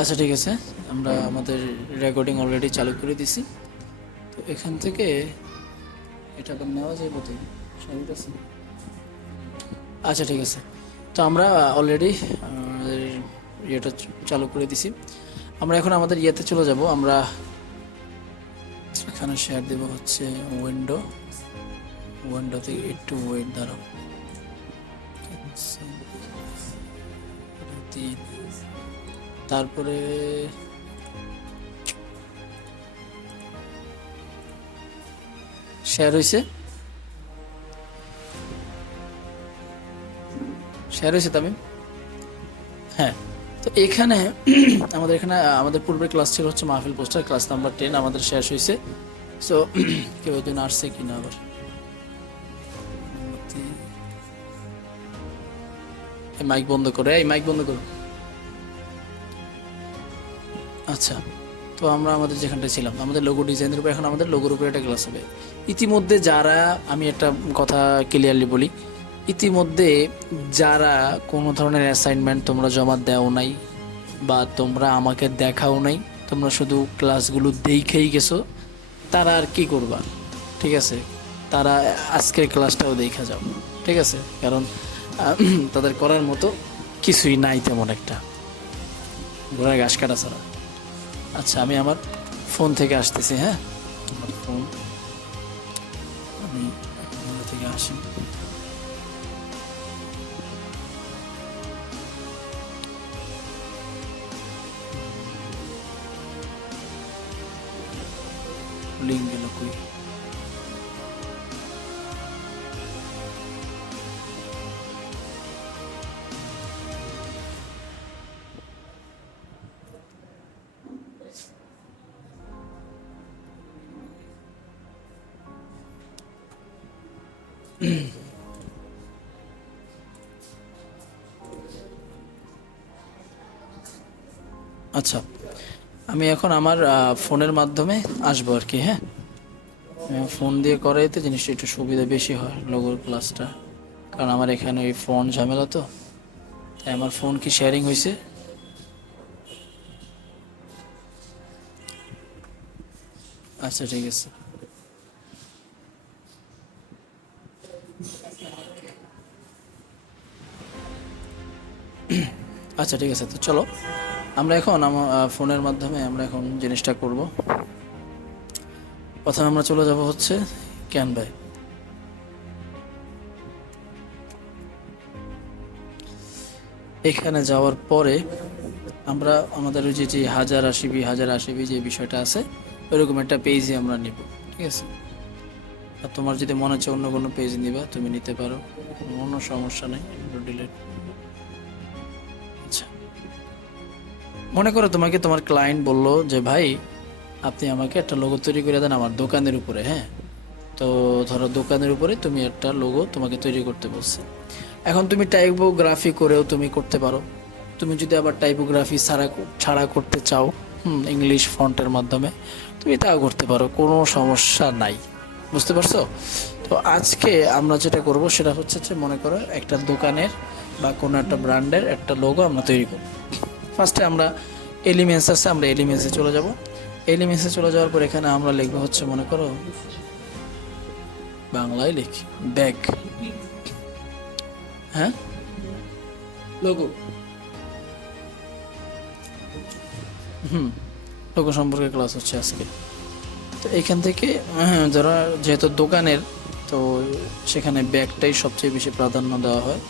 আচ্ছা ঠিক আছে, আমরা আমাদের রেকর্ডিং অলরেডি চালু করে দিছি। তো এখান থেকে এটা আবার নেওয়া যাবে তো, সবই আছে। আচ্ছা ঠিক আছে, তো আমরা অলরেডি ইয়েটা চালু করে দিছি। আমরা এখন আমাদের ইয়েতে চলে যাব। আমরা এখানে শেয়ার দেব হচ্ছে উইন্ডো থেকে একটু ওয়েট দাঁড়াও। তারপরে শেয়ার হয়েছে, তামিম? হ্যাঁ, তো এখানে আমাদের পূর্বের ক্লাস ছিল হচ্ছে মাহফিল পোস্টার, ক্লাস নাম্বার 10 আমাদের শেষ হয়েছে। সো কেউ একজন আসছে কিনা আবার, মাইক বন্ধ করো। আচ্ছা, তো আমরা আমাদের যেখানটা ছিলাম, আমাদের লোগো ডিজাইনের উপর, এখন আমাদের লোগোর উপরে একটা ক্লাস হবে। ইতিমধ্যে যারা, আমি একটা কথা ক্লিয়ারলি বলি, ইতিমধ্যে যারা কোনো ধরনের অ্যাসাইনমেন্ট তোমরা জমা দেও নাই বা তোমরা আমাকে দেখাও নাই, তোমরা শুধু ক্লাসগুলো দেখেই গেছো, তারা আর কি করবা? ঠিক আছে, তারা আজকের ক্লাসটাও দেখা যাও, ঠিক আছে? কারণ তাদের করার মতো কিছুই নাই তেমন একটা, ঘোড়ার ঘাস কাটা ছাড়া। আচ্ছা, আমি আমার ফোন থেকে আসতেছি। হ্যাঁ, আমার ফোন, আমি থেকে আসি। লিঙ্ক গেল কই? আচ্ছা, আমি এখন আমার ফোনের মাধ্যমে আসবো আর কি। হ্যাঁ, ফোন দিয়ে করাইতে জিনিসটা একটু সুবিধা বেশি হয় লোগোর ক্লাসটা, কারণ আমার এখানে ওই ফোন ঝামেলা, তো তাই আমার ফোন কি শেয়ারিং হয়েছে? আচ্ছা ঠিক আছে, আচ্ছা ঠিক আছে, তো চলো আমরা এখন আমার ফোনের মাধ্যমে আমরা এখন জিনিসটা করব। প্রথমে আমরা চলে যাব হচ্ছে ক্যানভায়। এখানে যাওয়ার পরে আমরা আমাদের ওই যে হাজার আশিবি যে বিষয়টা আছে, ওইরকম একটা পেজই আমরা নিব, ঠিক আছে? আর তোমার যদি মনে হচ্ছে অন্য কোনো পেজ নিবা, তুমি নিতে পারো, কোনো সমস্যা নেই। ডিলিট। আচ্ছা, মনে করো তোমাকে তোমার ক্লায়েন্ট বলল যে ভাই আপনি আমাকে একটা লোগো তৈরি করে দেন আমার দোকানের উপরে। হ্যাঁ, তো ধরো দোকানের উপরে তুমি একটা লোগো তোমাকে তৈরি করতে বলছে। এখন তুমি টাইপোগ্রাফি করেও তুমি করতে পারো, তুমি যদি আবার টাইপোগ্রাফি ছাড়া করতে চাও, ইংলিশ ফন্টের মাধ্যমে, তুমি তাও করতে পারো, কোনো সমস্যা নাই। বুঝতে পারছো? তো আজকে আমরা যেটা করব সেটা হচ্ছে যে, মনে করো একটা দোকানের বা কোনো একটা ব্র্যান্ডের একটা লোগো আমরা তৈরি করব। ফার্স্টে আমরা এলিমেন্টস আছে, আমরা এলিমেন্টসে চলে যাব। এলিমেন্টসে চলে যাওয়ার পর এখানে আমরা লিখবো হচ্ছে, মনে করো বাংলায় লিখি ব্যাগ। হ্যাঁ, লোগো, লোগো সম্পর্কে ক্লাস হচ্ছে আজকে। তো এখান থেকে যারা যেহেতু দোকানের, তো সেখানে ব্যাগটাই সবচেয়ে বেশি প্রাধান্য দেওয়া হয়।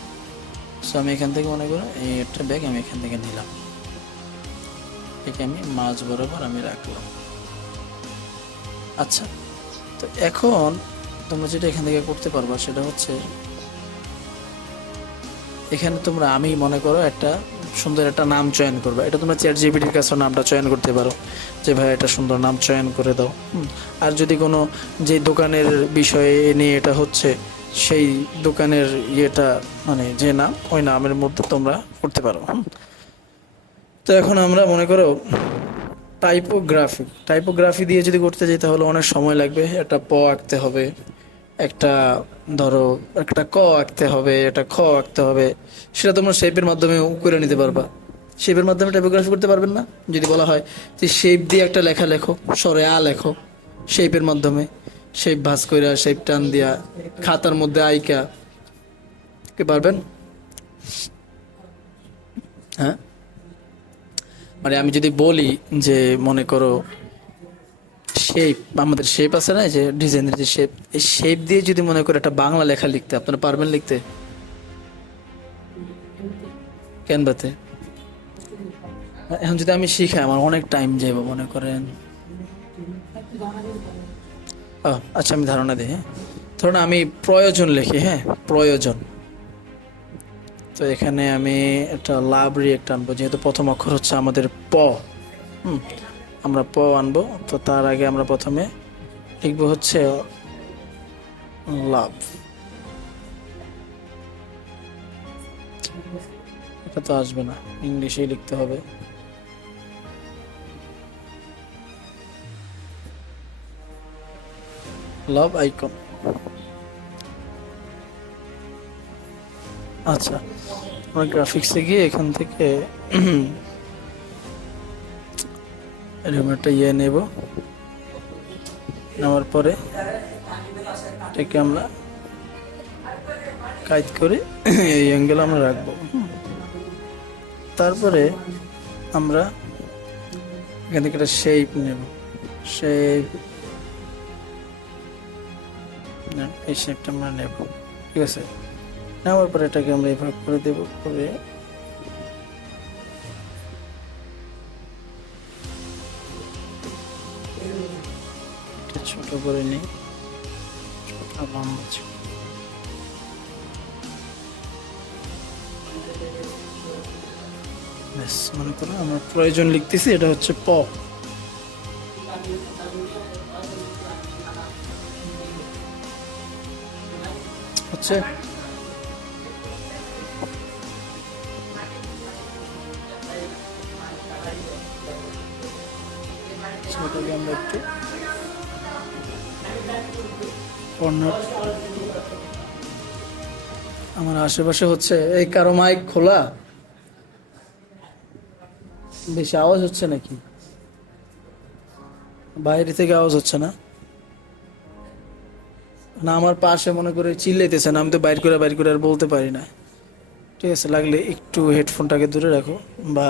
সো আমি এখান থেকে মনে করো এই একটা ব্যাগ আমি এখান থেকে নিলাম, একে আমি মাঝ বরাবর আমি রাখলাম। আচ্ছা, তো এখন তোমরা যেটা এখান থেকে করতে পারবা সেটা হচ্ছে, এখানে তোমরা, আমি মনে করো একটা সুন্দর একটা নাম চয়ন করবে, এটা তোমরা চ্যাট জিপিটির কাছে নামটা চয়ন করতে পারো যে ভাই একটা সুন্দর নাম চয়ন করে দাও। আর যদি কোনো যে দোকানের বিষয়ে নিয়ে এটা হচ্ছে, সেই দোকানের ইয়েটা মানে যে নাম, ওই নামের মধ্যে তোমরা করতে পারো। তো এখন আমরা মনে করো টাইপোগ্রাফি দিয়ে যদি করতে যাই তাহলে অনেক সময় লাগবে, একটা আঁকতে হবে, একটা ধরো একটা ক আঁকতে হবে, একটা খ আঁকতে হবে, সেটা তোমরা শেপের মাধ্যমে করে নিতে পারবা। শেপের মাধ্যমে টাইপোগ্রাফি করতে পারবেন না? যদি বলা হয় যে শেপ দিয়ে একটা লেখা লেখো, সরে আ লেখো, শেপের মাধ্যমে শেপ ভাঁজ কইরা শেপ টান দিয়া খাতার মধ্যে আইকা, কি পারবেন? হ্যাঁ, মানে আমি যদি বলি যে মনে করো শেপ, আমাদের শেপ আছে না, এই যে ডিজাইনের যে শেপ, এই শেপ দিয়ে যদি মনে করো একটা বাংলা লেখা লিখতে, আপনারা পারবেন লিখতে ক্যানভাতে? এখন যদি আমি শিখাই আমার অনেক টাইম যাইব মনে করেন। আচ্ছা আমি ধারণা দিই, হ্যাঁ। ধরুন আমি প্রয়োজন লিখি, হ্যাঁ, প্রয়োজন। তো এখানে আমি একটা লাভ রিয়েক্ট আনবো, যেহেতু প্রথম অক্ষর হচ্ছে আমাদের প। হুম, আমরা প আনবো। তো তার আগে আমরা প্রথমে লিখবো হচ্ছে লাভ। এটা তো আসবে না, ইংলিশেই লিখতে হবে। লাভ আইকন। আচ্ছা, আমরা গ্রাফিক্সে গিয়ে এখান থেকে এরকম একটা ইয়ে নেব, নেওয়ার পরে এটাকে আমরা কাজ করে এই অ্যাঙ্গেল আমরা রাখবো। তারপরে আমরা এখান থেকে একটা শেপ নেব, শেপ, এই শেপটা আমরা নেব, ঠিক আছে। নেওয়ার পরে এটাকে আমরা এভাবে করে দেব, করে ছোট করে নিই, ব্যাস। মনে করো আমরা প্রয়োজন লিখতেছি, এটা হচ্ছে প। হচ্ছে সেটাকে আমরা একটু কর্নার, আমার আশেপাশে হচ্ছে এই কারো মাইক খোলা, বেশি আওয়াজ হচ্ছে নাকি? বাইরে থেকে আওয়াজ হচ্ছে না? না আমার পাশে মনে করে চিল্লাইতেছে না, আমি তো বাইর করে আর বলতে পারি না। ঠিক আছে, লাগলে একটু হেডফোনটাকে দূরে রাখো বা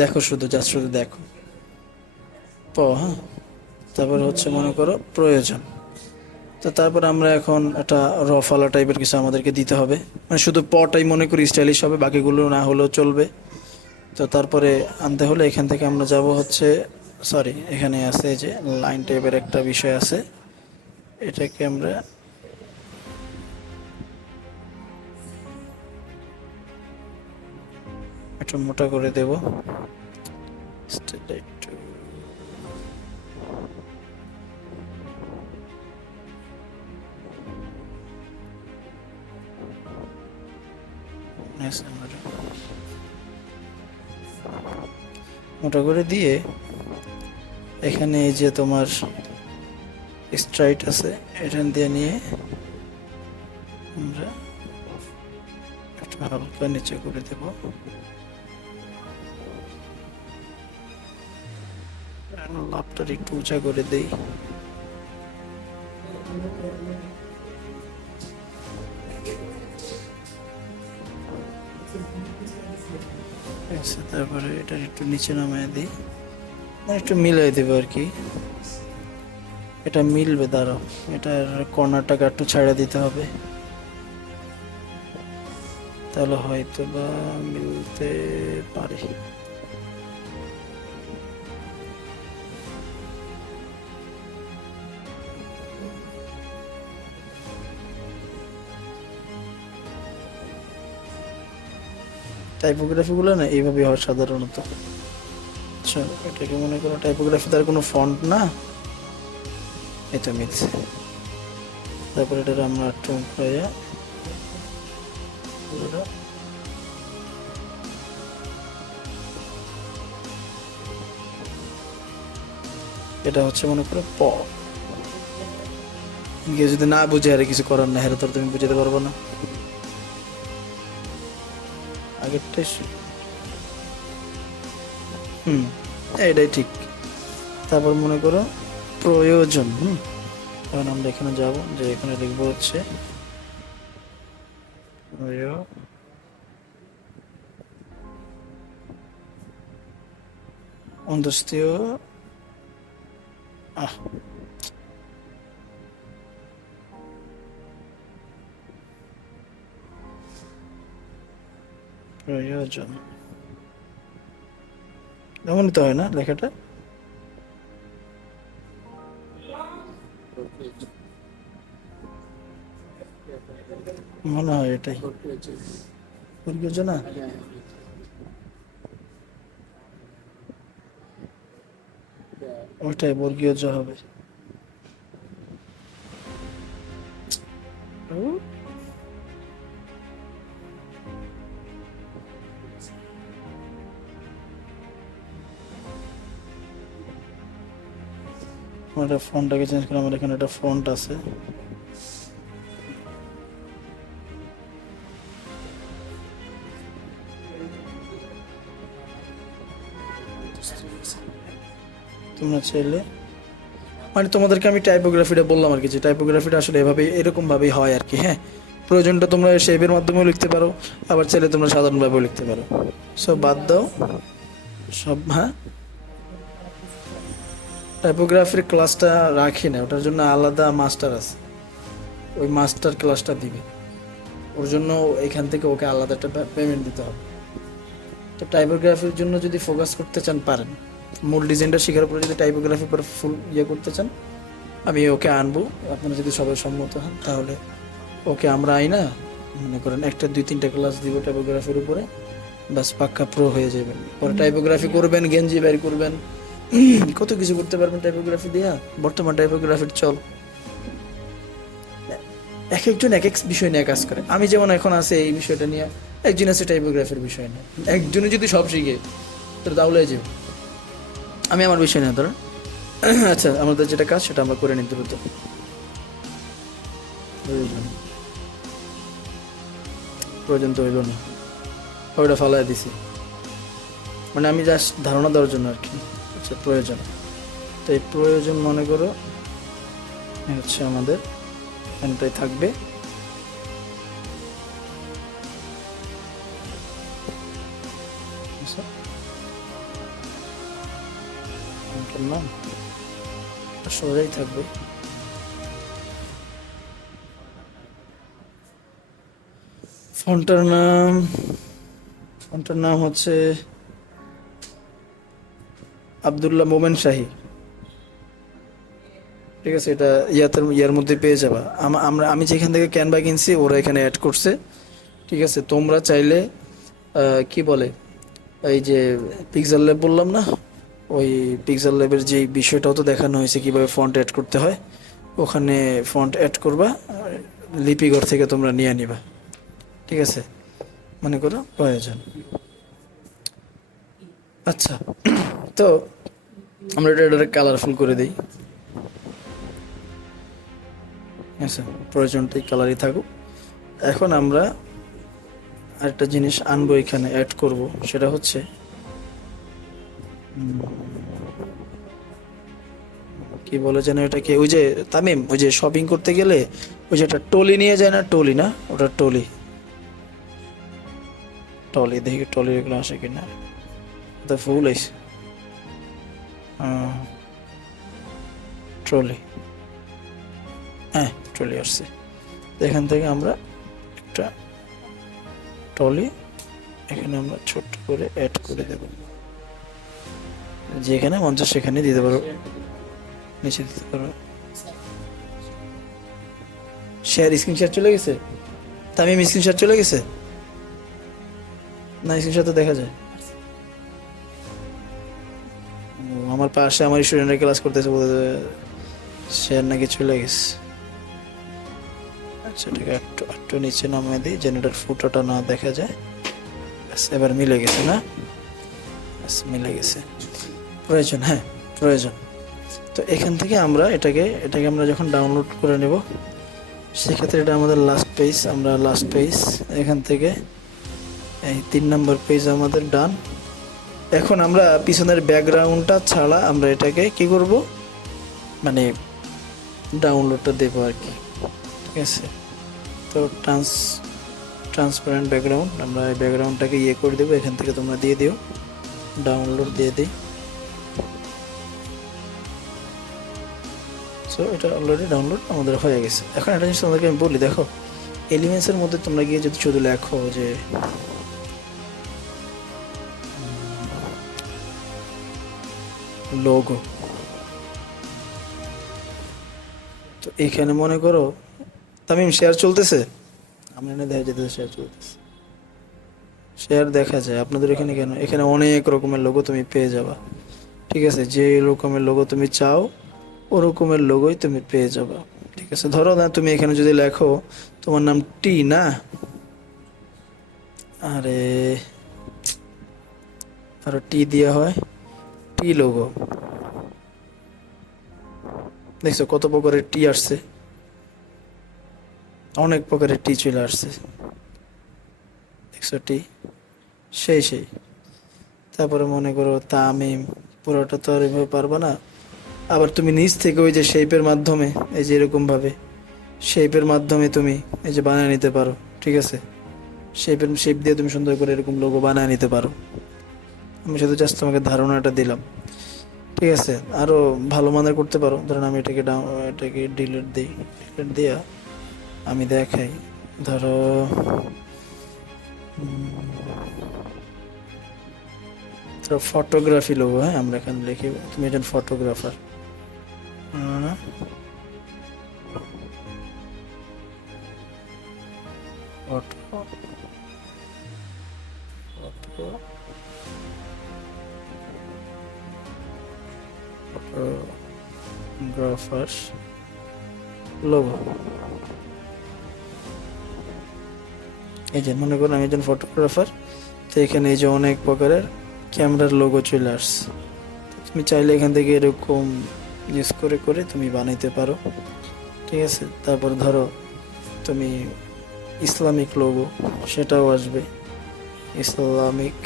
দেখো, জাস্ট শুধু দেখো প, হ্যাঁ। তারপর হচ্ছে মনে করো প্রয়োজন। তো তারপর আমরা এখন একটা রফালা টাইপের কিছু আমাদেরকে দিতে হবে, মানে শুধু পটাই মনে করি স্টাইলিশ হবে, বাকিগুলো না হলেও চলবে। তো তারপরে আনতে হলে এখান থেকে আমরা যাব হচ্ছে, সরি এখানে আছে যে লাইন টাইপের একটা বিষয় আছে, এটাকে আমরা একটু মোটা করে দেব। মোটা করে দিয়ে এখানে এই যে তোমার স্ট্রাইট আছে, এটা দিয়ে নিয়ে আমরা একটু হালকা নিচে করে দেব। লাভটার একটু উঁচা করে দেই। তারপরে এটা একটু নিচে নামিয়ে দিই, একটু মিলাই দেবো আর কি, এটা মিলবে। দাঁড়াও, এটার কর্নারটাকে একটু ছাড়া দিতে হবে, তাহলে হয়তো বা মিলতে পারে। টাইপোগ্রাফিগুলো না এইভাবে হয় সাধারণত। আচ্ছা, এটাকে মনে করো টাইপোগ্রাফি, তার কোনো ফন্ট না, এটা মিলছে। তারপরে এটা আমরা একটু এটা হচ্ছে মনে করো প। কেউ যদি না বুঝে আর কিছু করার না, হেরে তোর তুমি বুঝাতে পারবো না। আগেরটাই এটাই ঠিক। তারপর মনে করো প্রয়োজন। এখন আমরা এখানে যাব, যে এখানে লিখবো হচ্ছে অন্তস্থীয় প্রয়োজন, এমনই তো হয় না লেখাটা? মনে হয় এটাই বর্গীয় না? ওটাই বর্গীয় জ হবে। আমরা ফন্টটাকে চেঞ্জ করে, আমার এখানে একটা ফন্ট আছে। তোমরা চাইলে মানে তোমাদেরকে আমি টাইপোগ্রাফিটা বললাম আর কি, যে টাইপোগ্রাফিটা আসলে এভাবে এরকম ভাবেই হয় আর কি। হ্যাঁ, প্রয়োজনটা তোমরা শেপের মাধ্যমেও লিখতে পারো, আবার চাইলে তোমরা সাধারণভাবেও লিখতে পারো। সব বাদ দাও সব। হ্যাঁ, টাইপোগ্রাফির ক্লাসটা রাখি না, ওটার জন্য আলাদা মাস্টার আছে, ওই মাস্টার ক্লাসটা দিবে। ওর জন্য এখান থেকে ওকে আলাদা একটা পেমেন্ট দিতে হবে। তো টাইপোগ্রাফির জন্য যদি ফোকাস করতে চান পারেন, মূল ডিজাইনটা শেখার পরে যদি টাইপোগ্রাফি পরে ফুল করতে চান, আমি ওকে আনবো। আপনারা যদি সবাই সম্মত হন তাহলে ওকে আমরা আইনা মনে করেন 1-2-3টা ক্লাস দিব টাইপোগ্রাফির উপরে, বাস পাক্কা প্রো হয়ে যাবেন। পরে টাইপোগ্রাফি করবেন, গেঞ্জি বের করবেন, কত কিছু করতে পারবেন টাইপোগ্রাফি দিয়া। বর্তমান টাইপোগ্রাফির চল, এক একজন এক এক বিষয় নিয়ে কাজ করে। আমি যেমন এখন আছে এই বিষয়টা নিয়ে, একজন আছে টাইপোগ্রাফির বিষয় নিয়ে। একজনে যদি সব শিখে তোর তাহলে যাবে। আমি আমার বিষয় নিয়ে ধর। আচ্ছা, আমাদের যেটা কাজ সেটা আমরা করে নিতে হতো। প্রয়োজন তো হইল না, ওইটা ফালাই দিছি, মানে আমি জাস্ট ধারণা দেওয়ার জন্য আর কি। আচ্ছা, প্রয়োজন, তো এই প্রয়োজন মনে করো হচ্ছে আমাদের এখানটাই থাকবে। নাম সোজাই থাকবে। ফন্টের নাম হচ্ছে আব্দুল্লাহ মোমেন শাহী। ঠিক আছে, এটা ইয়ার মধ্যে পেয়ে যাবা। আমি যেখান থেকে ক্যানভা কিনছি ওরা এখানে অ্যাড করছে। ঠিক আছে, তোমরা চাইলে কি বলে এই যে পিক্সেল ল্যাব বললাম না, ওই পিক্সেল ল্যাবের যে বিষয়টাও তো দেখানো হয়েছে কিভাবে ফন্ট অ্যাড করতে হয়। ওখানে ফন্ট অ্যাড করবা, লিপিঘর থেকে তোমরা নিয়ে নিবা। ঠিক আছে, মনে করো প্রয়োজন। আচ্ছা, তো আমরা এটা কালারফুল করে দিই। আচ্ছা, প্রয়োজনটাই কালারই থাকুক। এখন আমরা আরেকটা জিনিস আনবো এখানে অ্যাড করব, সেটা হচ্ছে কি বলে যেন এটাকে, ওই যে তামিম, ওই যে শপিং করতে গেলে ওই যে একটা টলি নিয়ে যায় না, টলি না ওটা টলি, দেখি টলি এগুলো আসে কিনা। তো ফুল আইছে ট্রলি, হ্যাঁ ট্রলি আসছে। এখান থেকে আমরা একটা টলি এখানে আমরা ছোট্ট করে অ্যাড করে দেব, যেখানে মঞ্চ সেখানে দিতে পারো, নিচে দিতে পারো। শেয়ার স্ক্রিনশট চলে গেছে, তামিম স্ক্রিনশট চলে গেছে না? স্ক্রিনশট তো দেখা যায়। আমার পাশে আমার স্টুডেন্টরা ক্লাস করতেছে, বলতে শেয়ার নাকি চলে গেছে। আচ্ছা ঠিক আছে, একটু নিচে নামিয়ে দিই যেন এটার ফুটোটা না দেখা যায়। এবার মিলে গেছে না? মিলে গেছে। প্রয়োজন, হ্যাঁ প্রয়োজন। তো এখান থেকে আমরা এটাকে আমরা যখন ডাউনলোড করে নেব, সেক্ষেত্রে এটা আমাদের লাস্ট পেজ। আমরা লাস্ট পেজ এখান থেকে এই 3 নম্বর পেজ আমাদের ডান। এখন আমরা পিছনের ব্যাকগ্রাউন্ডটা ছাড়া আমরা এটাকে কি করব, মানে ডাউনলোডটা দেবো আর কি। ঠিক আছে, তো ট্রান্সপারেন্ট ব্যাকগ্রাউন্ড, আমরা এই ব্যাকগ্রাউন্ডটাকে ইয়ে করে দেবো। এখান থেকে তোমরা দিয়ে দিও, ডাউনলোড দিয়ে দিই। সো এটা অলরেডি ডাউনলোড আমাদের হয়ে গেছে। এখন একটা জিনিস তোমাদেরকে আমি বলি, দেখো এলিমেন্টসের মধ্যে তোমরা গিয়ে যদি শুধু লেখো যে লোগো, তো এখানে মনে করো তামিম শেয়ার চলতেছে, আমরা এনে দেখা যেতে শেয়ার চলতেছে, শেয়ার দেখা যায় আপনাদের এখানে কেন? এখানে অনেক রকমের লোগো তুমি পেয়ে যাবা। ঠিক আছে, যে রকমের লোগো তুমি চাও ওরকমের লোগোই তুমি পেয়ে যাবা। ঠিক আছে, ধরো না তুমি এখানে যদি লেখো তোমার নাম টি না, আরে আরো টি দেওয়া হয়, টি লোগো, দেখছো কত প্রকারের টি আসছে, অনেক প্রকারের টি চলে আসছে, দেখছো টি, সেই তারপরে মনে করো তামিম, পুরোটা তো আর এভাবে পারবা না। আবার তুমি নিচ থেকে ওই যে শেপের মাধ্যমে, এই যে এরকম ভাবে শেপের মাধ্যমে তুমি এই যে বানিয়ে নিতে পারো। ঠিক আছে, শেপ দিয়ে তুমি সুন্দর করে এরকম লোগো বানিয়ে নিতে পারো। আমি শুধু জাস্ট তোমাকে ধারণাটা দিলাম। ঠিক আছে, আরো ভালো মানের করতে পারো। ধরুন আমি এটাকে ডিলিট দিই, ডিলিট দিয়া আমি দেখাই। ধরো ফটোগ্রাফি লোগো, হ্যাঁ আমরা এখানে লিখি তুমি একজন ফটোগ্রাফার। ফটোগ্রাফার লোগো, এই যে মনে করুন আমি একজন ফটোগ্রাফার, তো এখানে এই যে অনেক প্রকারের ক্যামেরার লোগো চলে আসছে। তুমি চাইলে এখান থেকে এরকম ইউজ করে করে তুমি বানাইতে পারো। ঠিক আছে, তারপর ধরো তুমি ইসলামিক লোগো, সেটাও আসবে, ইসলামিক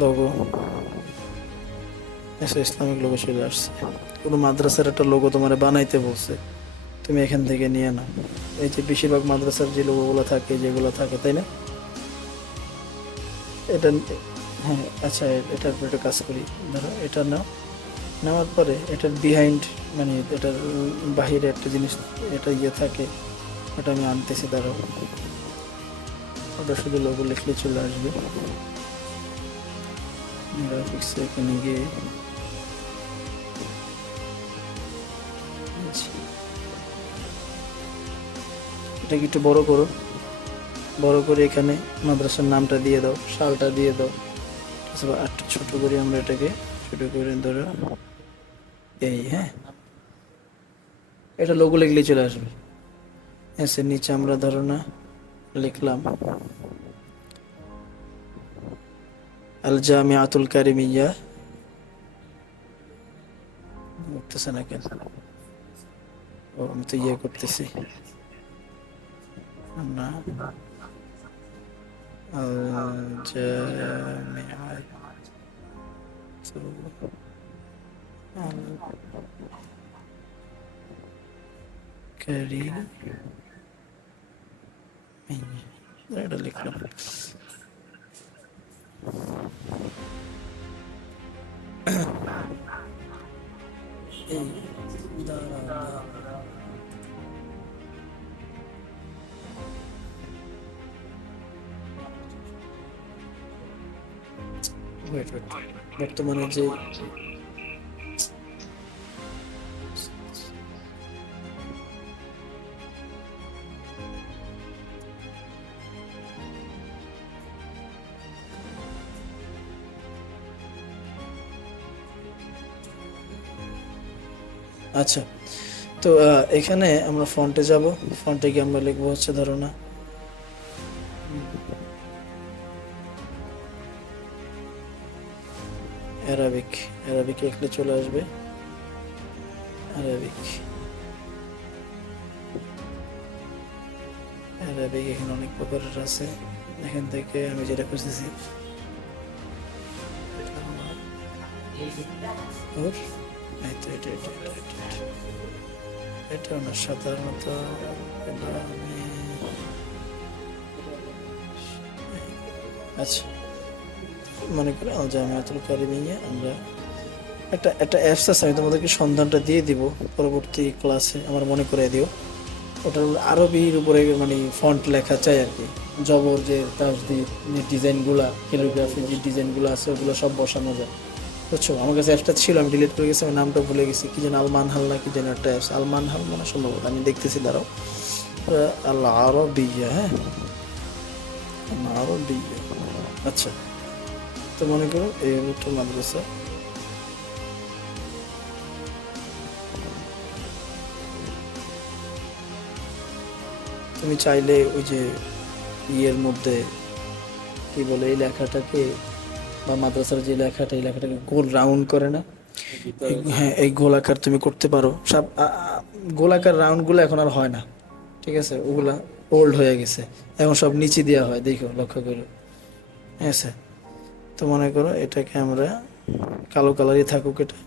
লোগো, ইসলামিক লোগো চলে আসছে। কোনো মাদ্রাসার একটা লোগো তোমার বানাইতে বলছে, তুমি এখান থেকে নিয়ে নাও। এই যে বেশিরভাগ মাদ্রাসার যে লোগোগুলো থাকে, যেগুলো থাকে, তাই না? এটা হ্যাঁ, আচ্ছা এটার উপর একটা কাজ করি। ধরো এটা নাও, নেওয়ার পরে এটার বিহাইন্ড, মানে এটার বাহিরে একটা জিনিস এটা ইয়ে থাকে, ওটা আমি আনতেছি। ধরো ওটা শুধু লোগো লিখলে চলে আসবে। গ্রাফিক্স এখানে গিয়ে এটাকে একটু বড় করো, বড় করে এখানে মাদ্রাসার নামটা দিয়ে দাও, সালটা দিয়ে দাও। একটু ছোট করি আমরা এটাকে, ছোট করে ধরো এই, হ্যাঁ এটা লোগো লিখলে চলে আসবে। এসে নিচে আমরা ধরো না লিখলাম আল জামিআতুল কারিমিয়া, উঠতেছে না কেন? ও আমি তো ইয়ে করতেছি না, আল জামিআতুল কারিমিয়া, এটা লিখলাম। বর্তমানে যে আচ্ছা, তো এখানে আমরা ফন্টে যাব। ফন্টে গিয়ে আমরা লিখবো হচ্ছে ধরো না অ্যারাবিক, অ্যারাবিক লিখলে চলে আসবে অ্যারাবিক। অ্যারাবিক এখানে অনেক প্রকারের আছে, এখান থেকে আমি যেটা খুঁজতেছি ওর এই তো এটা না সাধারণত আচ্ছা মনে করে আল জামিয়াতুল কারিমিয়া আমরা একটা অ্যাপস আছে, আমি তোমাদেরকে সন্ধানটা দিয়ে দিব পরবর্তী ক্লাসে, আমার মনে করে দিও। ওটার আরবির উপরে মানে ফন্ট লেখা চাই আর কি, জবর যে তাসদিদ যে ডিজাইনগুলা, ক্যালিগ্রাফি যে ডিজাইনগুলো আছে ওগুলো সব বসানো যায়, বুঝছো? আমার কাছে অ্যাপসটা ছিল, আমি ডিলিট করে গেছি, আমি নামটা ভুলে গেছি, কি যেন আলমানহাল না কি যেন একটা অ্যাপস, আলমানহাল মানে সম্ভবত, আমি দেখতেছি দাঁড়াও। আল আরবিয়া, হ্যাঁ আরবিয়া, আচ্ছা। তো মনে করো এই একটা মাদ্রাসা, তুমি চাইলে ওই যে ইয়ের মধ্যে কি বলে এই লেখাটাকে, বা মাদ্রাসার যে লেখাটা, এই লেখাটাকে গোল রাউন্ড করে না, হ্যাঁ এই গোলাকার তুমি করতে পারো। সব গোলাকার রাউন্ডগুলো এখন আর হয় না, ঠিক আছে, ওগুলা ওল্ড হয়ে গেছে, এখন সব নিচে দেওয়া হয়, দেখো লক্ষ্য করো, ঠিক আছে। তো মনে করো এটাকে আমরা কালো কালারই থাকুক এটা,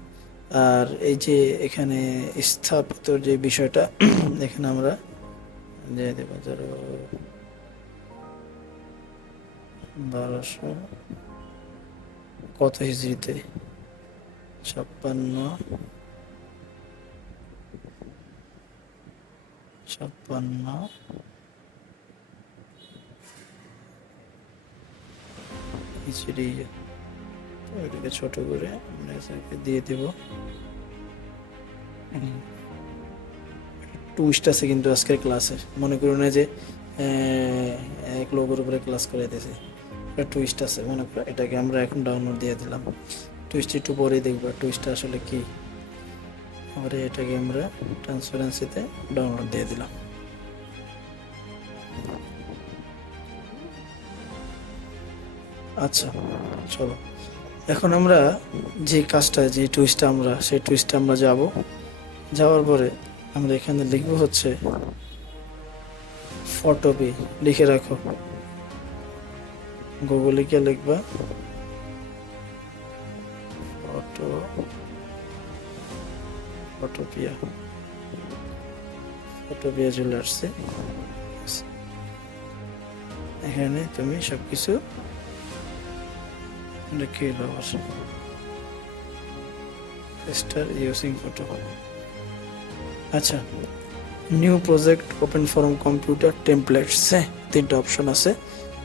আর এই যে এখানে স্থাপিত যে বিষয়টা এখানে আমরা দিয়ে দেবো ধরো 1200 কত হিজরিতে, 56 হিজরি, ওইটাকে ছোট করে আমরা দিয়ে দেব। টুইস্ট আছে কিন্তু আজকের ক্লাসে, মনে করো না যে এক লোগোর উপরে ক্লাস করে দিয়েছে, একটা টুইস্ট আছে, মনে করো এটাকে আমরা এখন ডাউনলোড দিয়ে দিলাম, টুইস্ট একটু পরে দেখবো টুইস্টটা আসলে কি। আমরা এটাকে আমরা ট্রান্সপারেন্সিতে ডাউনলোড দিয়ে দিলাম। আচ্ছা চলো, এখন আমরা যে কাজটা, যে টুইস্টটা আমরা, সেই টুইস্টটা আমরা যাওয়ার পরে আমরা এখানে লিখবো হচ্ছে ফটোপি, লিখে রাখো, গুগলে গিয়ে লিখবা ফটোপিয়া, ফটোপিয়া চলে আসছে, এখানে তুমি সবকিছু লিখে দাও, স্টার ইউজিং ফটো। আচ্ছা, new project, open form computer, templates, হ্যাঁ 3টা অপশন আছে,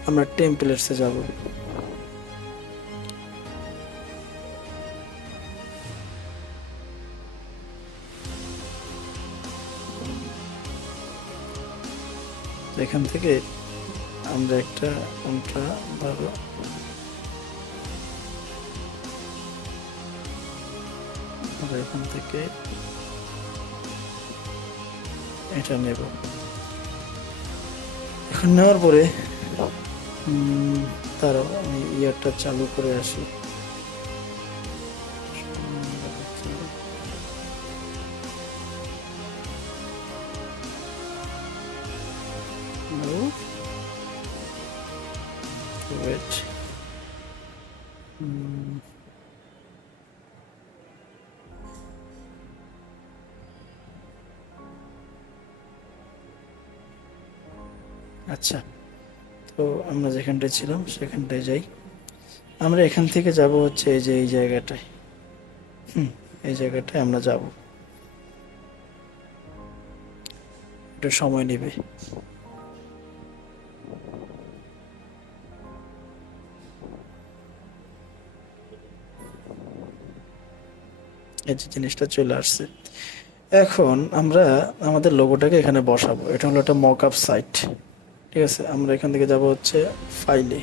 আমরা টেমপ্লেটসে যাব। এখান থেকে আমরা একটা কোনটা ধরো আমরা এখান থেকে এটা নেব। এখন নেওয়ার পরে তারও আমি ইয়ারটা চালু করে আসি, wait, আচ্ছা। তো আমরা যেখানটায় ছিলাম সেখানটায় যাই, আমরা এখান থেকে যাব হচ্ছে এই যে এই জায়গাটায়, এই জায়গাটায় আমরা যাব, একটু সময় নেবে। এই যে জিনিসটা চলে আসছে, এখন আমরা আমাদের লোগোটাকে এখানে বসাবো, এটা হলো একটা মক আপ সাইট, ঠিক আছে। আমরা এখান থেকে যাব হচ্ছে ফাইলে,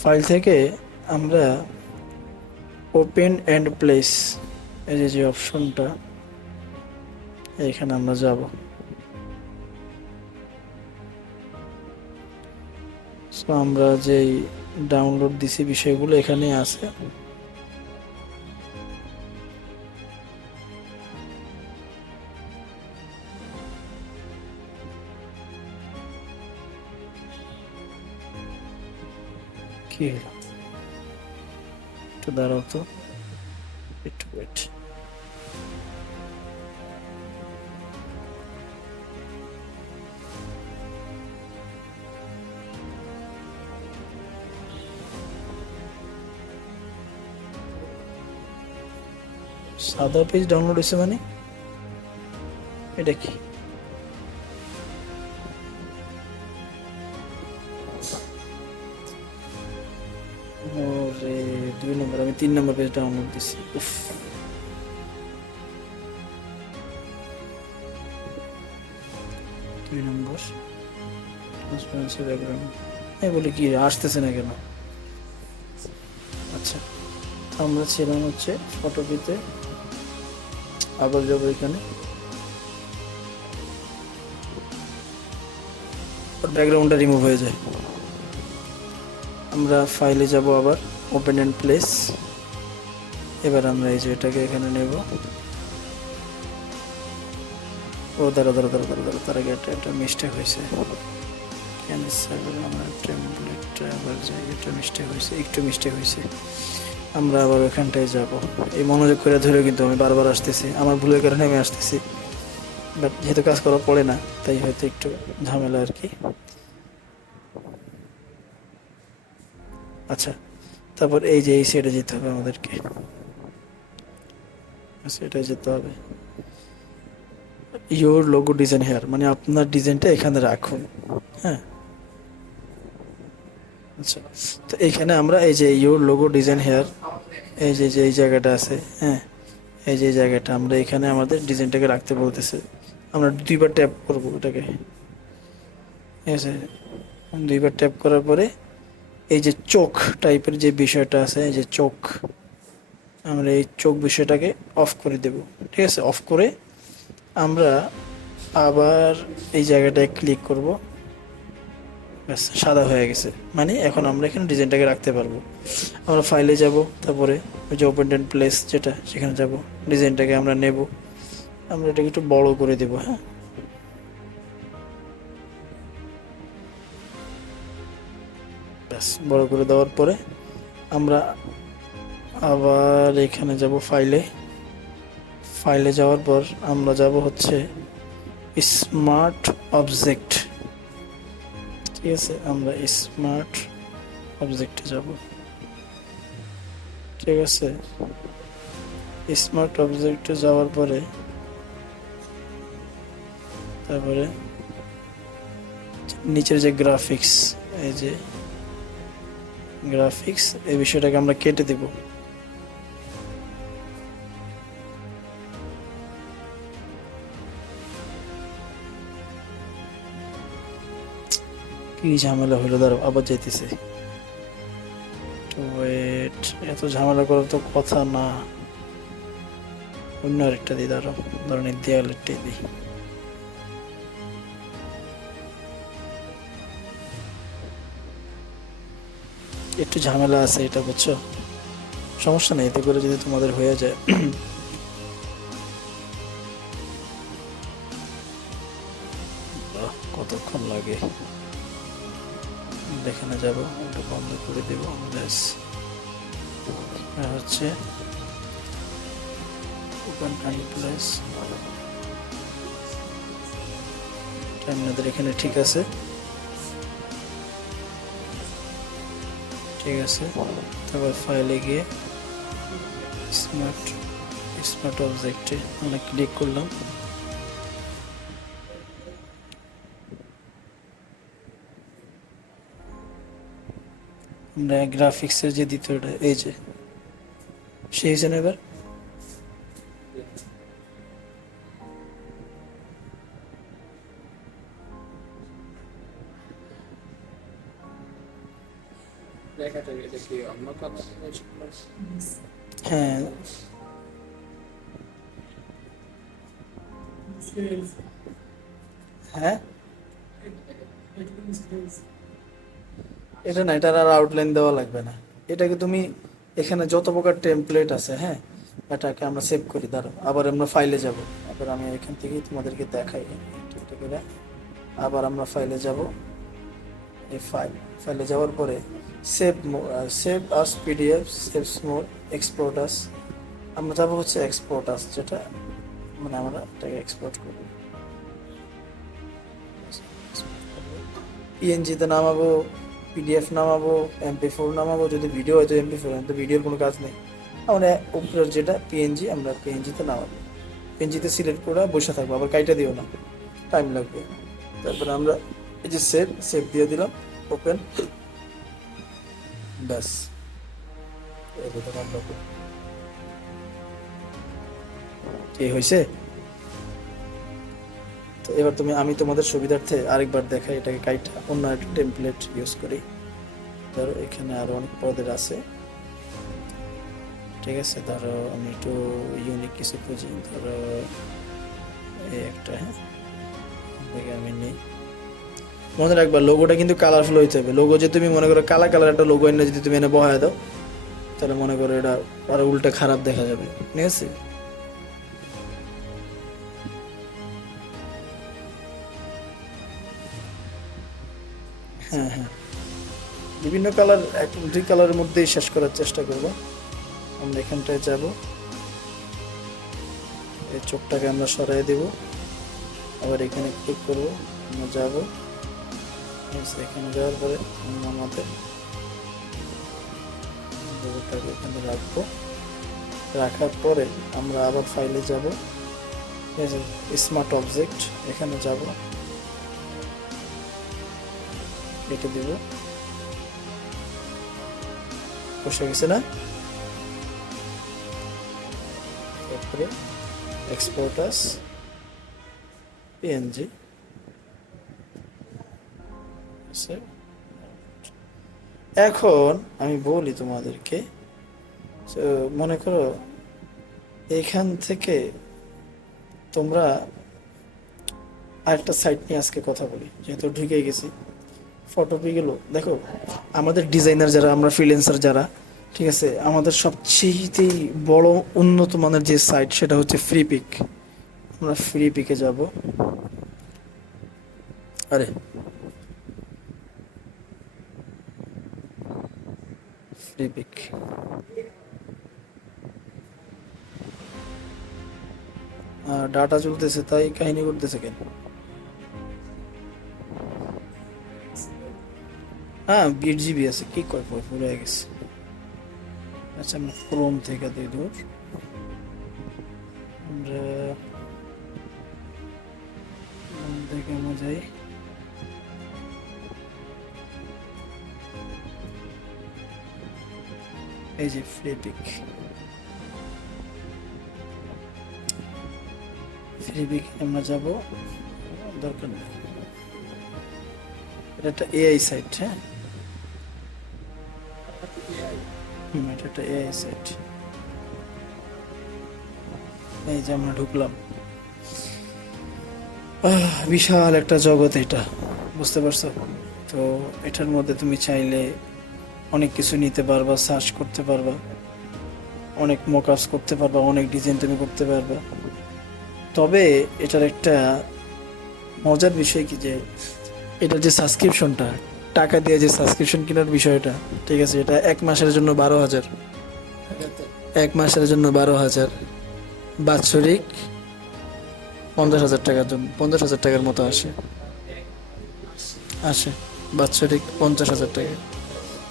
ফাইল থেকে আমরা ওপেন এন্ড প্লেস, এই যে অপশনটা, এখানে আমরা যাব, তো আমরা যে ডাউনলোড দিছি বিষয়গুলো এখানে আছে। কি হলো, একটু দাঁড়াও তো, একটু ওয়েট। সাদা পেজ ডাউনলোড হয়েছে মানে এটা কি? ওরে 2 নম্বর, আমি 3 নম্বর পেজ ডাউনলোড দিছি। উফ, 2 নম্বর ট্রান্সপারেন্সি ব্যাকগ্রাউন্ড। এই বলে কি আসতেছে না কেন? আচ্ছা, তো আমরা ছিলাম হচ্ছে ফটোপিতে, আবার যাবো এখানে, ব্যাকগ্রাউন্ডটা রিমুভ হয়ে যায়। আমরা ফাইলে যাব, আবার ওপেন এন্ড প্লেস। এবার আমরা এই যে এটাকে এখানে নেব। ও দাঁড়া দাঁড়া দাঁড়া দাঁড়া দাঁড়া, তার আগে একটা মিস্টেক হয়েছে। আমরা টেমপ্লেটটা আবার যাই, এটা মিস্টেক হয়েছে, একটু মিস্টেক হয়েছে। আমরা আবার ওখানটায় যাব। এই মনোযোগ করে ধরে কিন্তু আমি বারবার আসতেছি, আমার ভুলের কারণে আমি আসতেছি, বাট যেহেতু কাজ করা পড়ে না তাই হয়তো একটু ঝামেলা আর কি। আচ্ছা, তারপর এই যে এই সাইডে যেতে হবে আমাদেরকে, সেটাই যেতে হবে। ইয়োর লোগো ডিজাইন হেয়ার, মানে আপনার ডিজাইনটা এখানে রাখুন। হ্যাঁ, আচ্ছা, তো এখানে আমরা এই যে ইয়োর লোগো ডিজাইন হেয়ার, এই যে এই জায়গাটা আছে, হ্যাঁ, এই যে জায়গাটা আমরা এখানে আমাদের ডিজাইনটাকে রাখতে বলতেছে। আমরা 2বার ট্যাপ করবো এটাকে, ঠিক আছে। 2বার ট্যাপ করার পরে এই যে চোখ টাইপের যে বিষয়টা আছে, এই যে চোখ, আমরা এই চোখ বিষয়টাকে অফ করে দেব, ঠিক আছে। অফ করে আমরা আবার এই জায়গাটায় ক্লিক করব, ব্যাস সাদা হয়ে গেছে। মানে এখন আমরা এখানে ডিজাইনটাকে রাখতে পারবো। আমরা ফাইলে যাব, তারপরে ওই যে ওপেন এন্ড প্লেস যেটা, সেখানে যাব, ডিজাইনটাকে আমরা নেব, আমরা এটাকে একটু বড় করে দেব। হ্যাঁ, ব্যাস বড় করে দেওয়ার পরে আমরা আবার এখানে যাব ফাইলে। ফাইলে যাওয়ার পর আমরা যাব হচ্ছে স্মার্ট অবজেক্ট, ঠিক আছে। আমরা স্মার্ট অবজেক্টে যাব, ঠিক আছে। স্মার্ট অবজেক্টে যাওয়ার পরে তারপরে নিচের যে গ্রাফিক্স, এই যে গ্রাফিক্স, এই বিষয়টাকে আমরা কেটে দেব। কি ঝামেলা হইলো, দাঁড়াও আবার যাইতেছে। ওয়েট, এত ঝামেলা করার তো কথা না, অন্য আরেকটা দিই, দাঁড়াও, ধরেন এই দেয়ালেরটাই দিই। একটু ঝামেলা আছে এটা, বুঝছো, সমস্যা নেই, এতে করে যদি তোমাদের হয়ে যায়। কতক্ষণ লাগে, এখানে যাব, ওটা বন্ধ করে দেব, ব্যাস। আর হচ্ছে ওপেন এন্ড প্লেস, আপনাদের এখানে ঠিক আছে, ঠিক আছে। তারপর ফাইলে গিয়ে স্মার্ট স্মার্ট অবজেক্টে আমরা ক্লিক করলাম। আমরা গ্রাফিক্সের যে দ্বিতীয়টা, এই যে সেই হিসেবে এবার হ্যাঁ, হ্যাঁ এটা না, এটার আর আউটলাইন দেওয়া লাগবে না। এটাকে তুমি এখানে যত প্রকার টেমপ্লেট আছে, হ্যাঁ, এটাকে আমরা সেভ করি। ধরো আবার আমরা ফাইলে যাব, আবার আমি এখান থেকেই তোমাদেরকে দেখাই এটা করে। আবার আমরা ফাইলে যাব, এই ফাইলে যাওয়ার পরে সেভ আস পিডিএফ, সেভ মোর, এক্সপোর্ট আস। আমরা যাবো হচ্ছে এক্সপোর্ট আস, যেটা মানে আমরা এটাকে এক্সপোর্ট করব, পিএনজিতে নামাবো, পিডিএফ নামাবো, MP4 নামাবো। যদি ভিডিও হয় তো MP4, তো ভিডিওর কোনো কাজ নেই। আমরা উপরের যেটা পিএনজি, আমরা পিএনজিতে নামাবো। পিএনজিতে সিলেক্ট করে বসে থাকবো, আবার কাইটা দিও না, টাইম লাগবে। তারপরে আমরা এই যে সেভ দিয়ে দিলাম, ওপেন, ব্যাস। কি হয়েছে? তো এবার আমি তোমাদের সুবিধার্থে আরেকবার দেখাই, এটাকে কাইটা অন্য একটা টেমপ্লেট ইউজ করি। ধরো এখানে আরো অনেক পদের আছে, ঠিক আছে। ধরো আমি একটু ইউনিক কিছু খুঁজি, ধরো এই একটা, হ্যাঁ, আমি নেই। মনে রাখবা লোগোটা কিন্তু কালারফুল হইতে হবে। লোগো যে তুমি মনে করো কালা কালার একটা লোগো এনে যদি তুমি এনে বহায় দাও, তাহলে মনে করো এটা আরো উল্টা খারাপ দেখা যাবে, ঠিক আছে। হ্যাঁ হ্যাঁ, বিভিন্ন কালার, এক দুই কালারের মধ্যেই শেষ করার চেষ্টা করব। আমরা এখানটায় যাব, এই চোখটাকে আমরা সরাই দেব, আবার এখানে ক্লিক করব, আমরা যাব, এখানে যাওয়ার পরে আমাদের লোগোটাকে এখানে রাখবো। রাখার পরে আমরা আবার ফাইলে যাব, স্মার্ট অবজেক্ট, এখানে যাব, কেটে দেব, বসে গেছে না। তারপরে এক্সপোর্ট আস পিএনজি, এখন আমি বলি তোমাদেরকে, মনে করো এইখান থেকে তোমরা আরেকটা সাইট নিয়ে আজকে কথা বলি, যেহেতু ঢুকে গেছি। ফটো পেয়ে গেল, দেখো আমাদের ডিজাইনার যারা, আমরা ফ্রিল্যান্সার যারা, ঠিক আছে, আমাদের সবচেয়ে বড় উন্নত মানের যে সাইট সেটা হচ্ছে ফ্রি পিক। আমরা ফ্রি পিকে যাব, আরে ফ্রি পিক, ডাটা চলতেছে তাই কাহিনী করতেছে কেন? হ্যাঁ 8 GB আছে, কি কয় পুরো হয়ে গেছে। আচ্ছা আমরা ক্রোম থেকে দিয়ে দূর, আমরা দেখে আমরা যাই, এই যে ফ্রি পিক, ফ্রি পিক আমরা যাব, দরকার নেই। এটা একটা এআই সাইট, হ্যাঁ, এটা একটা এআই সাইট। এই যে আমরা ঢুকলাম, বিশাল একটা জগৎ এটা, বুঝতে পারছো? তো এটার মধ্যে তুমি চাইলে অনেক কিছু নিতে পারবা, সার্চ করতে পারবা, অনেক মকআপস করতে পারবা, অনেক ডিজাইন তুমি করতে পারবা। তবে এটার একটা মজার বিষয় কি, যে এটার যে সাবস্ক্রিপশনটা, টাকা দিয়ে যে সাবস্ক্রিপশন কেনার বিষয়টা, ঠিক আছে, এটা 1 মাসের জন্য 12,000, 1 মাসের জন্য 12,000, বাৎসরিক 50,000 টাকার জন্য 50,000 টাকার মতো আসে, বাৎসরিক 50,000 টাকা।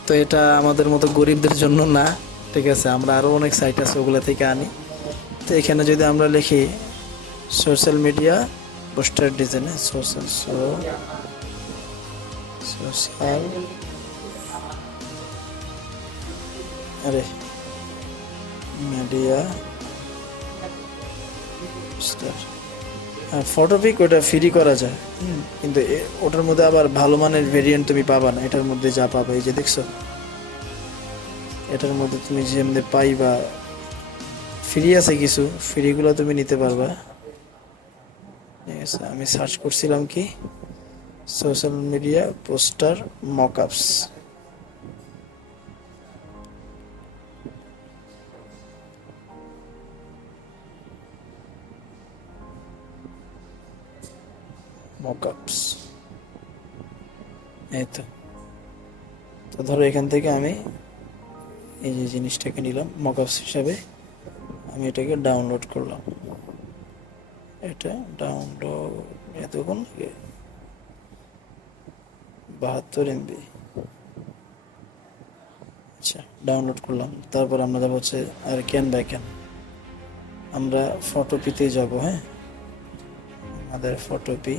তো এটা আমাদের মতো গরিবদের জন্য না, ঠিক আছে, আমরা আরও অনেক সাইট আছে ওগুলো থেকে আনি। তো এখানে যদি আমরা লিখি সোশ্যাল মিডিয়া পোস্টার ডিজাইনে, social media poster, photo pic, ওটা ফ্রি করা যায়, কিন্তু ওটার মধ্যে আবার ভালো মানের ভেরিয়েন্ট তুমি পাবা না। এটার মধ্যে যা পাবা, এই যে দেখছো, এটার মধ্যে তুমি যেমনি পাইবা, ফ্রি আছে কিছু, ফ্রিগুলো তুমি নিতে পারবা, ঠিক আছে। আমি সার্চ করছিলাম কি সোশ্যাল মিডিয়া পোস্টার মকআপস, মকআপস। এই তো। তো ধরো এখান থেকে আমি এই যে জিনিসটাকে নিলাম মকআপস হিসাবে, আমি এটাকে ডাউনলোড করলাম। এটা ডাউনলোড এতক্ষণ লাগে, 72 MB। আচ্ছা, ডাউনলোড করলাম। তারপর আমরা যাবো হচ্ছে আর ক্যান, আমরা ফটোপিতে যাব। হ্যাঁ, আমাদের ফটোপিতে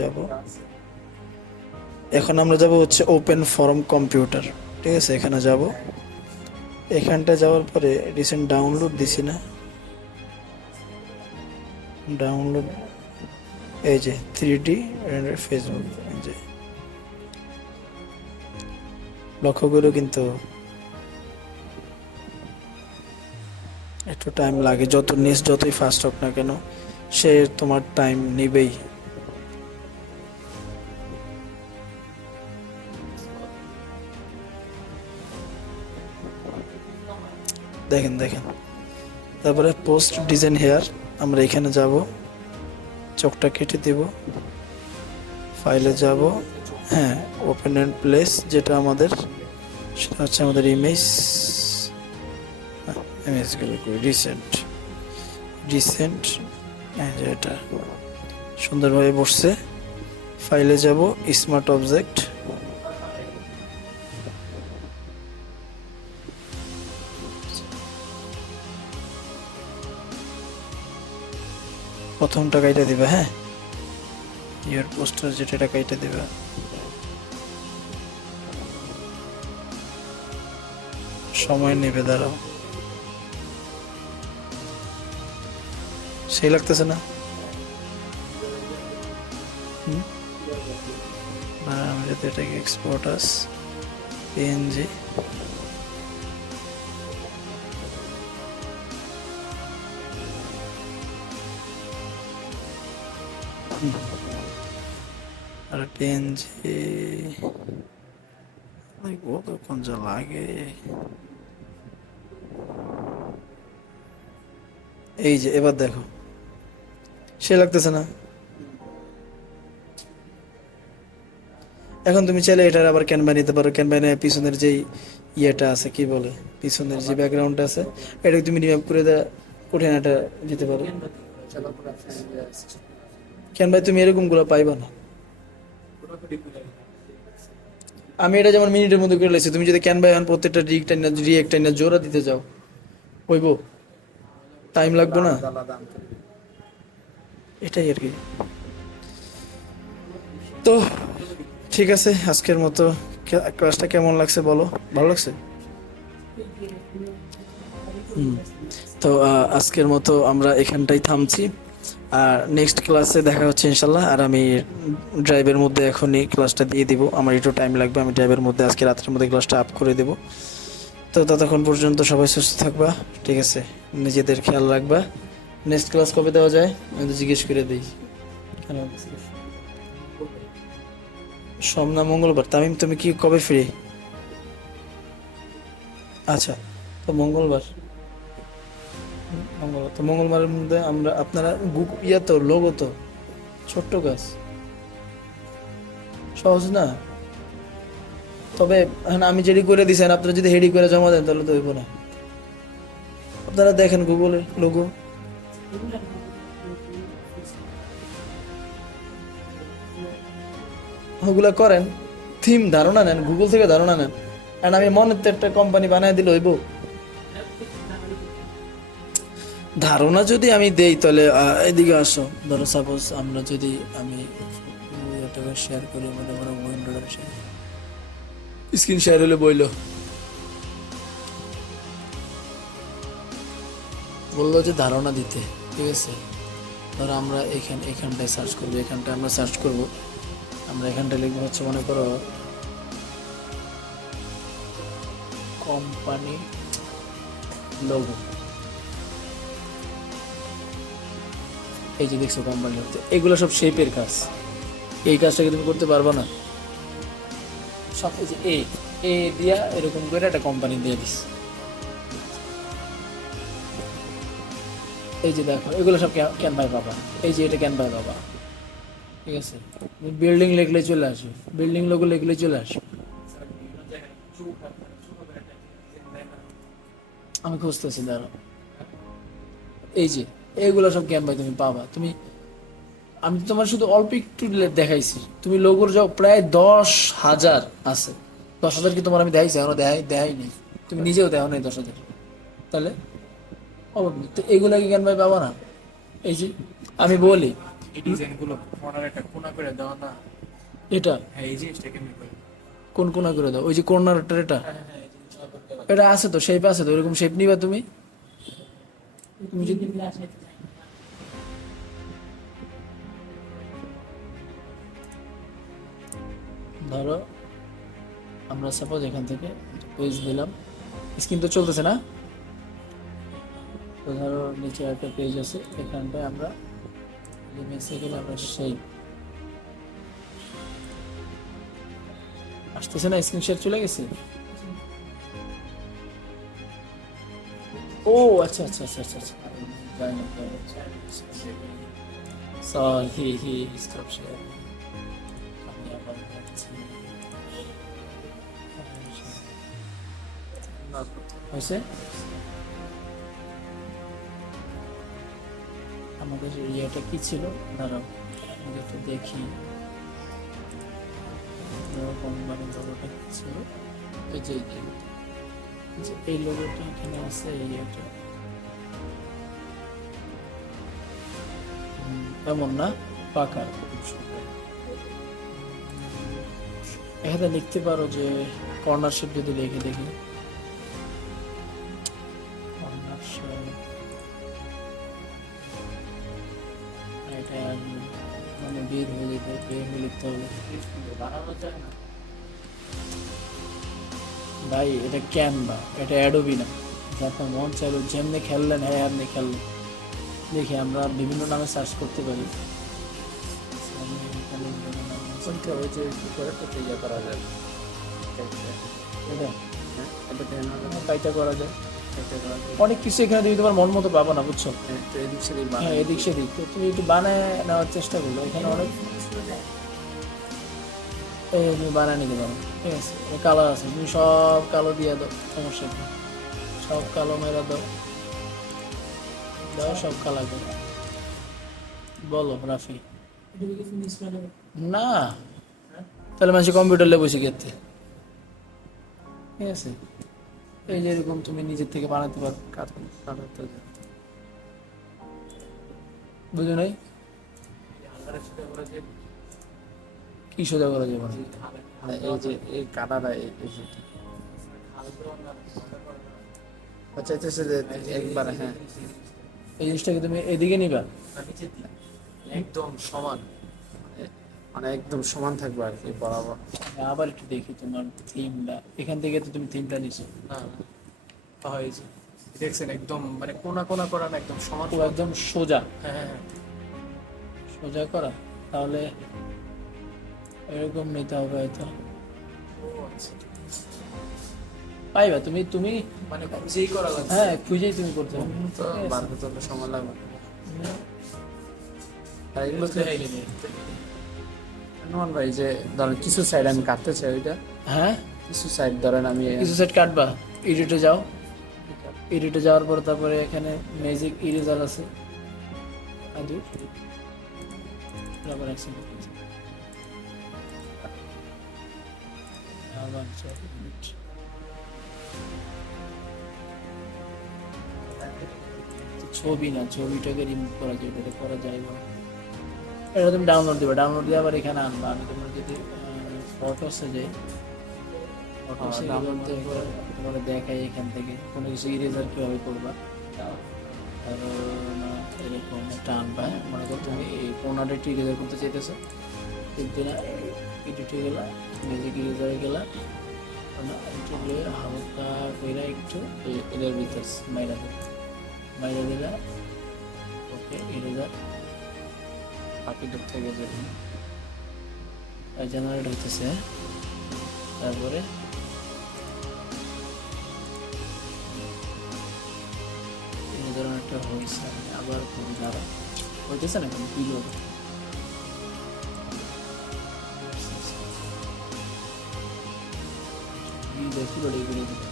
যাব। এখন আমরা যাব হচ্ছে ওপেন ফরম কম্পিউটার। ঠিক আছে, এখানে যাব। এখানটা যাওয়ার পরে রিসেন্ট ডাউনলোড দিছি না, ডাউনলোড এই যে 3D ফেসবুক, এই যে লক্ষ্য করো, কিন্তু একটু টাইম লাগে। যত নেট যতই ফাস্ট হোক না কেন, সে তোমার টাইম নিবেই। দেখেন দেখেন। তারপরে পোস্ট ডিজাইন হেয়ার, আমরা এখানে যাব, চোখটা কেটে দেব, ফাইলে যাব। হ্যাঁ, ওপেন অ্যান্ড প্লেস, যেটা আমাদের সেটা হচ্ছে আমাদের ইমেজগুলো রিসেন্ট এটা সুন্দরভাবে বসছে। ফাইলে যাব, স্মার্ট অবজেক্ট, প্রথমটা কাইটা দিবা। হ্যাঁ, ইয়ার পোস্টার যেটা কাইটা দিবা। সময় নেবে, দাঁড়াও। সেই লাগতেছে না? আমি যদি এটাকে এক্সপোর্ট আস পিএনজি, আর পিএনজি কতক্ষণ যা লাগে। এই যে এবার দেখো, সে লাগতেছে না? এখন তুমি চাইলে এটার আবার ক্যানভা নিতে পারো। ক্যানভা নিয়ে পিছনের যেই ইয়েটা আছে, কি বলে, পিছনের যে ব্যাকগ্রাউন্ডটা আছে, এটাকে তুমি রিমুভ করে কঠিন এটা দিতে পারো। ক্যানভায় তুমি এরকম গুলো পাইবা না। আমি এটা যেমন মিনিটের মধ্যে করে লেছি, তুমি যদি ক্যানভায় এখন প্রত্যেকটা রিয়েক্ট না জোড়া দিতে যাও, হইব? টাইম লাগবে না? এটাই আর কি। তো ঠিক আছে, আজকের মতো ক্লাসটা কেমন লাগছে বলো? ভালো লাগছে? তো আজকের মতো আমরা এখানটাই থামছি, আর নেক্সট ক্লাসে দেখা হচ্ছে ইনশাল্লাহ। আর আমি ড্রাইভের মধ্যে এখনই ক্লাসটা দিয়ে দিব, আমার একটু টাইম লাগবে। আমি ড্রাইভের মধ্যে আজকে রাতের মধ্যে ক্লাসটা আপ করে দেব। তো ততক্ষণ পর্যন্ত সবাই সুস্থ থাকবা, ঠিক আছে? নিজেদের খেয়াল রাখবা। নেক্সট ক্লাস কবে দেওয়া যায় আমি তো জিজ্ঞেস করে দিই। সোমনা মঙ্গলবার। তামিম, তুমি কি কবে ফ্রি? আচ্ছা, তো মঙ্গলবার তো মঙ্গলবারের মধ্যে আমরা আপনারা তো লোগো তো ছোট্ট কাজ, সহজ না। তবে আমি যেটি করে দিছেন, আপনারা যদি হেডি করে জমা দেন তাহলে তো হইব না। আপনারা দেখেন গুগলে লোগো, ওগুলা করেন, থিম ধারণা নেন, গুগল থেকে ধারণা নেন। আর আমি মনে তো একটা কোম্পানি বানায় দিলে হইব? ধারণা যদি আমি দেই তাহলে এদিকে আসো। ধরো সাপোজ আমরা যদি আমি এটাকে শেয়ার করি, মনে করো উইন্ডোটা শেয়ার, স্ক্রিন শেয়ার হলে বইলো, বললো যে ধারণা দিতে, ঠিক আছে? ধরো আমরা এখানটায় সার্চ করবো, এখানটায় আমরা সার্চ করব, আমরা এখানটায় লিখবো হচ্ছে মনে করো কোম্পানি লোগো। এই যে দেখছো কোম্পানি লোগো, এগুলো সব শেপের কাজ। এই কাজটাকে তুমি করতে পারবে না। সব এই যে এ দিয়া এরকম করে একটা কোম্পানি দিয়ে দিস। এই যে দেখো এগুলো সব ক্যানভায় পাবা, এই যে এটা ক্যানভায় পাবা, ঠিক আছে। বিল্ডিং লিখলে চলে আসবে, বিল্ডিং লোগো লিখলে চলে আসবে। আমি খুঁজতেছি দাঁড়াও, এই যে এগুলো সব ক্যানভায় তুমি পাবা। তুমি, আমি তো তোমার শুধু অল্প একটু দেখাইছি, তুমি লোগোর যাও প্রায় 10,000 আছে। 10,000 কি তোমার আমি দেখাইছি? এখনো দেখাইনি, তুমি নিজেও দেখো নাই 10,000, তাহলে অবশ্যই তো এগুলা কি ক্যানভায় পাবা না? এই যে আমি বলি এই ডিজাইনগুলো কর্নার একটা কোণা করে দাও না। এটা হ্যাঁ এই জিনিসটা কেমনি করে? কোন কোনা করে দাও, ওই যে কর্নারটা, এটা হ্যাঁ হ্যাঁ এই জিনিসটা করতে হবে। এটা আছে তো, শেপ আছে তো, এরকম শেপ নিবা তুমি। তুমি যদি ধরো আমরা সাপোজ এখান থেকে পেজ দিলাম, স্ক্রিন তো চলতেছে না, তো ধরো নিচে একটা পেজ আছে, এখানটায় আমরা মেসে গেলে আমরা সেই আসতেছে না, স্ক্রিন শেয়ার চলে গেছে। ও আচ্ছা আচ্ছা আচ্ছা আচ্ছা আচ্ছা, জানি না, সরি স্টপ শেয়ার। আমি আবার যাচ্ছি। হয়েছে আমাদের ইয়েটা কি ছিল, দাঁড়াও আমি একটু দেখি। কোম্পানি লোগোটা কি ছিল, এই যে এই লোগোটা এখানে আছে, এই ইয়েটা এমন না, পাকা। এখানে লিখতে পারো যে কর্নারশিপ, যদি লিখে দেখি কর্নারশিপ, এটা মানে বের হয়ে যেতে, বের হয়ে লিখতে হবে। ভাই এটা ক্যানভা, এটা অ্যাডোবি না। আপনার মন চাইলো যেমনি খেললেন, হ্যাঁ এমনি খেললেন। দেখি আমরা বিভিন্ন নামে সার্চ করতে পারি। কোনটা ওই যে কি করে তো ইয়ে করা যায়? এটা হ্যাঁ এটা দেন না, কাইটা করা যায়, এটা করা যায়। অনেক কিছু এখানে তুমি তোমার মন মতো পাবো না, বুঝছো। হ্যাঁ তো এদিক সেদিক হ্যাঁ বানাই এদিক সেদিক তো তুমি একটু বানায় নেওয়ার চেষ্টা করলো, এখানে অনেক তুমি বানায় নিতে পারো, ঠিক আছে। কালার আছে, তুমি সব কালো দিয়ে দাও, সমস্যা নেই, সব কালো মেরা দাও, দাও সব কালার করে। বলো রাফি। না তাহলে মানুষ কম্পিউটার লে বসে গেতে, ঠিক আছে। এই যে এরকম তুমি নিজের থেকে বানাতে পারো, কাজ বানাতে, বুঝো নাই কি সোজা করা যাবে না। মানে এই যে এই কাটাটা এই যে আচ্ছা আচ্ছা একবার হ্যাঁ এই জিনিসটাকে তুমি এদিকে নিবা, একদম সমান, মানে একদম সমান থাকবে আর কি বরাবর। আবার একটু দেখি তোমার থিমটা, এখান থেকে তো তুমি থিমটা নিছো না হয়েছে দেখছেন একদম মানে কোনা কোনা করা না, একদম সমান পুরো একদম সোজা, হ্যাঁ হ্যাঁ হ্যাঁ। সোজা করা, তাহলে এরকম নিতে হবে হয়তো। ও আচ্ছা পাইবা তুমি, তুমি মানে খুঁজেই করা লাগছে। হ্যাঁ খুঁজেই তুমি করতে হবে, তো বার করতে হলে সময় লাগবে। আর এগুলো তো নোমান ভাই যে ধরেন কিছু সাইড আমি কাটতে চাই, ওইটা হ্যাঁ কিছু সাইড ধরেন আমি কিছু সেট কাটবা, এডিটে যাও, এডিটে যাওয়ার পর তারপরে এখানে ম্যাজিক ইরেজার আছে, আদু আবার একসাথে আবার 4 মিনিট। ছবি না, ছবিটাকে রিমুভ করা যায়, এটা করা যায় না। এটা তুমি ডাউনলোড দিবে, ডাউনলোড দিয়ে আবার এখানে আনবা। আমি তোমার যদি ফটোসে যাই, ফটোসে ডাউনলোড দিয়ে তোমার দেখাই এখান থেকে কোনো কিছু ইরেজার কীভাবে করবা। আর এরকম একটা আনবা, মনে করো তুমি এই পনেরোটা একটু ইরেজার করতে চাইতেছো, দিনা এডিটে গেলা, ম্যাজিক ইরেজারে গেলা, এগুলো হালকা করে একটু এদের ভিতর মাইরা দিলা, মাইরা দিলা, ওকে ইরেজার বাকিটা থেকে যাবে, জেনারেট হইতেছে। তারপরে একটা হয়েছে, আমি আবার দাঁড়া হইতেছে না এখন কি করবো? দেখি বলে এগুলো দিতে।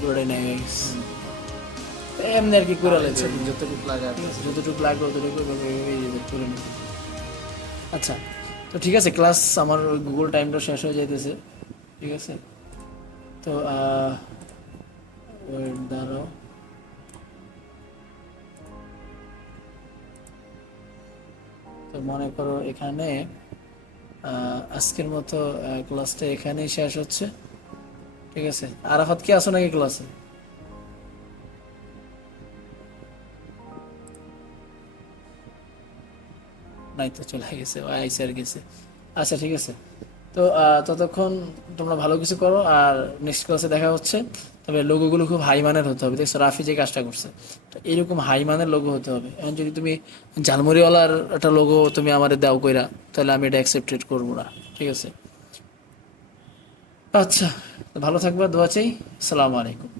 পুরোটাই নেই এমনি আর কি করে লাগছে, যতটুকু লাগে আর কি। ঠিক আছে, যতটুকু লাগবে ততটুকু করে নিতে। আচ্ছা, তো ঠিক আছে, ক্লাস আমার গুগল টাইমটা শেষ হয়ে যাইতেছে, ঠিক আছে। তো দাঁড়াও, তো মনে করো এখানে আজকের মতো ক্লাসটা এখানেই শেষ হচ্ছে, ঠিক আছে। আরাফাত কি আছো নাকি ক্লাসে? নাই তো, চলে গেছে, আইসে আর গেছে। আচ্ছা ঠিক আছে, তো ততক্ষণ তোমরা ভালো কিছু করো, আর নেক্সট ক্লাসে দেখা হচ্ছে। তবে লোগোগুলো খুব হাই মানের হতে হবে, দেখছো রাফি যে কাজটা করছে, তো এরকম হাই মানের লোগো হতে হবে। এখন যদি তুমি ঝালমুড়িওয়ালার একটা লোগো তুমি আমারে দাও কইরা, তাহলে আমি এটা অ্যাকসেপ্টেড করবো না, ঠিক আছে। আচ্ছা, ভালো থাকবা, দোয়া চাই। আসসালামু আলাইকুম।